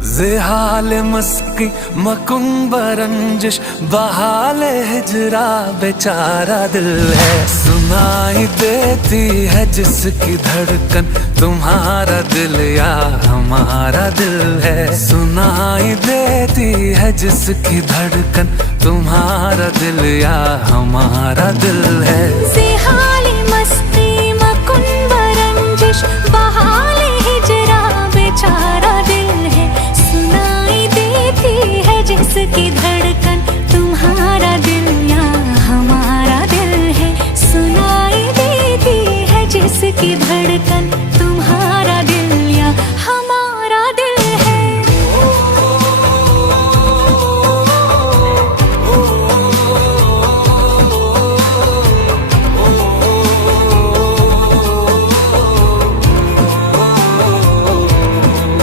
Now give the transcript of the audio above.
ज़ेहाल मस्की मकुंब रंजिश बहाल हिजरा बेचारा दिल है। सुनाई देती है जिसकी धड़कन तुम्हारा दिल या हमारा दिल है। सुनाई देती है जिसकी धड़कन तुम्हारा दिल या हमारा दिल है।